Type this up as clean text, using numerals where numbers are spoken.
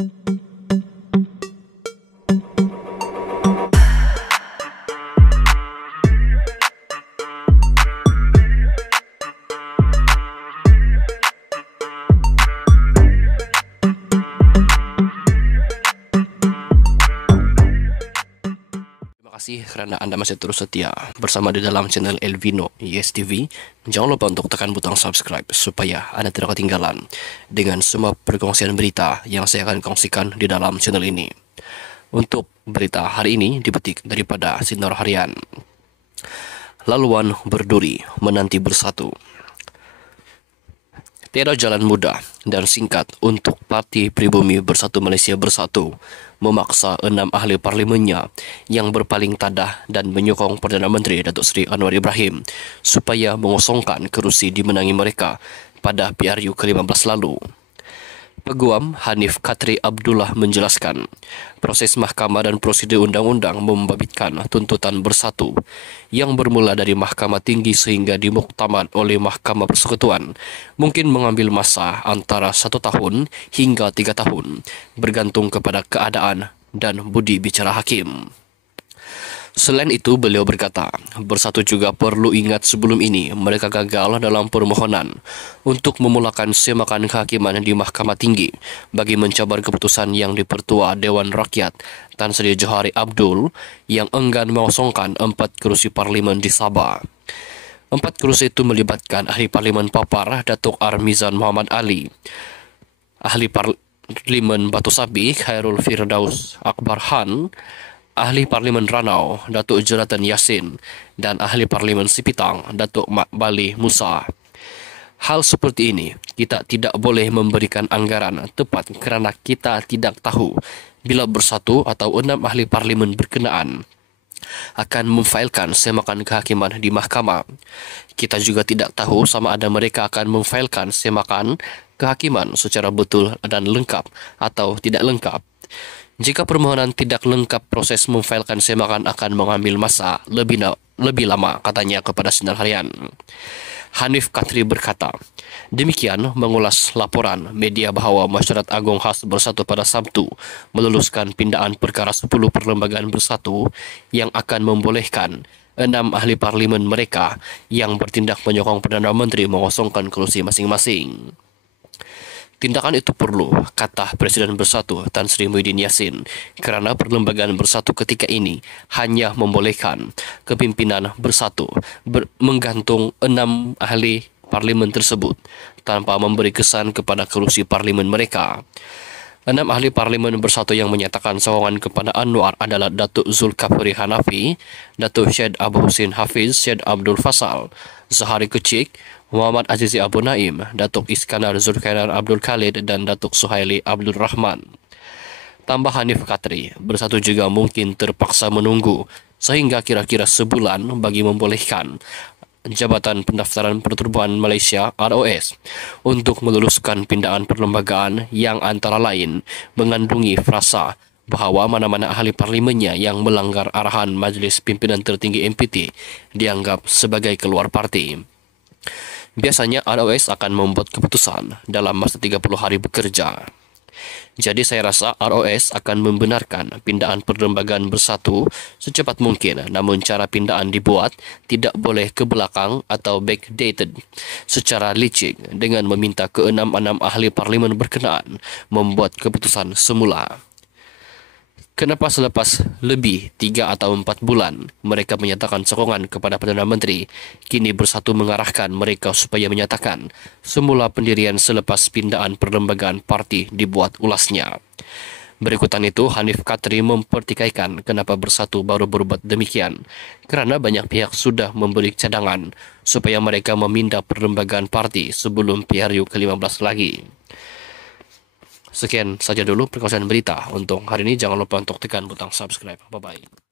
Terima kasih karena Anda masih terus setia bersama di dalam channel Elvino YesTV. Jangan lupa untuk tekan butang subscribe supaya Anda tidak ketinggalan dengan semua perkongsian berita yang saya akan kongsikan di dalam channel ini. Untuk berita hari ini dipetik daripada Sinar Harian. Laluan berduri menanti bersatu. Tiada jalan mudah dan singkat untuk Parti Pribumi Bersatu Malaysia Bersatu memaksa 6 ahli parlimennya yang berpaling tadah dan menyokong Perdana Menteri Datuk Seri Anwar Ibrahim supaya mengosongkan kerusi dimenangi mereka pada PRU ke-15 lalu. Peguam Hanif Khatri Abdullah menjelaskan, proses mahkamah dan prosedur undang-undang membabitkan tuntutan bersatu yang bermula dari Mahkamah Tinggi sehingga dimuktamad oleh Mahkamah Persekutuan mungkin mengambil masa antara 1 tahun hingga 3 tahun, bergantung kepada keadaan dan budi bicara hakim. Selain itu, beliau berkata, Bersatu juga perlu ingat sebelum ini mereka gagal dalam permohonan untuk memulakan semakan kehakiman di Mahkamah Tinggi bagi mencabar keputusan yang dipertua Dewan Rakyat Tan Sri Johari Abdul yang enggan mengosongkan 4 kerusi parlimen di Sabah. 4 kerusi itu melibatkan ahli parlimen Papar Datuk Armizan Muhammad Ali, ahli parlimen Batu Sabi Khairul Firdaus Akbar Han, ahli parlimen Ranau Datuk Jonathan Yassin dan ahli parlimen Sipitang Datuk Mat Bali Musa. Hal seperti ini kita tidak boleh memberikan anggaran tepat kerana kita tidak tahu bila Bersatu atau 6 ahli parlimen berkenaan akan memfailkan semakan kehakiman di mahkamah. Kita juga tidak tahu sama ada mereka akan memfailkan semakan kehakiman secara betul dan lengkap atau tidak lengkap. Jika permohonan tidak lengkap, proses memfailkan semakan akan mengambil masa lebih lama, katanya kepada Sinar Harian. Hanif Khatri berkata, demikian mengulas laporan media bahawa Masyarakat Agung Khas Bersatu pada Sabtu meluluskan pindaan perkara 10 perlembagaan bersatu yang akan membolehkan 6 ahli parlimen mereka yang bertindak menyokong Perdana Menteri mengosongkan kerusi masing-masing. Tindakan itu perlu, kata Presiden Bersatu Tan Sri Muhyiddin Yassin, kerana perlembagaan bersatu ketika ini hanya membolehkan kepimpinan bersatu menggantung 6 ahli parlimen tersebut tanpa memberi kesan kepada kerusi parlimen mereka. 6 ahli parlimen bersatu yang menyatakan sokongan kepada Anwar adalah Datuk Zulkifli Hanafi, Datuk Syed Abu Husin Hafiz, Syed Abdul Fasal, Zahari Kecik, Muhammad Azizi Abu Naim, Datuk Iskandar Zulkarnain Abdul Khalid dan Datuk Suhaili Abdul Rahman. Tambah Hanif Khatri, Bersatu juga mungkin terpaksa menunggu sehingga kira-kira sebulan bagi membolehkan Jabatan Pendaftaran Pertubuhan Malaysia ROS untuk meluluskan pindaan perlembagaan yang antara lain mengandungi frasa bahawa mana-mana ahli parlimennya yang melanggar arahan Majlis Pimpinan Tertinggi MPT dianggap sebagai keluar parti. Biasanya ROS akan membuat keputusan dalam masa 30 hari bekerja. Jadi saya rasa ROS akan membenarkan pindaan perlembagaan bersatu secepat mungkin, namun cara pindaan dibuat tidak boleh ke belakang atau backdated secara licik dengan meminta ke-6 ahli parlimen berkenaan membuat keputusan semula. Kenapa selepas lebih 3 atau 4 bulan mereka menyatakan sokongan kepada Perdana Menteri, kini Bersatu mengarahkan mereka supaya menyatakan semula pendirian selepas pindaan perlembagaan parti dibuat ulasnya. Berikutan itu, Hanif Khatri mempertikaikan kenapa Bersatu baru berbuat demikian, kerana banyak pihak sudah memberi cadangan supaya mereka memindah perlembagaan parti sebelum PRU ke-15 lagi. Sekian saja dulu perkongsian berita untuk hari ini. Jangan lupa untuk tekan butang subscribe. Bye-bye.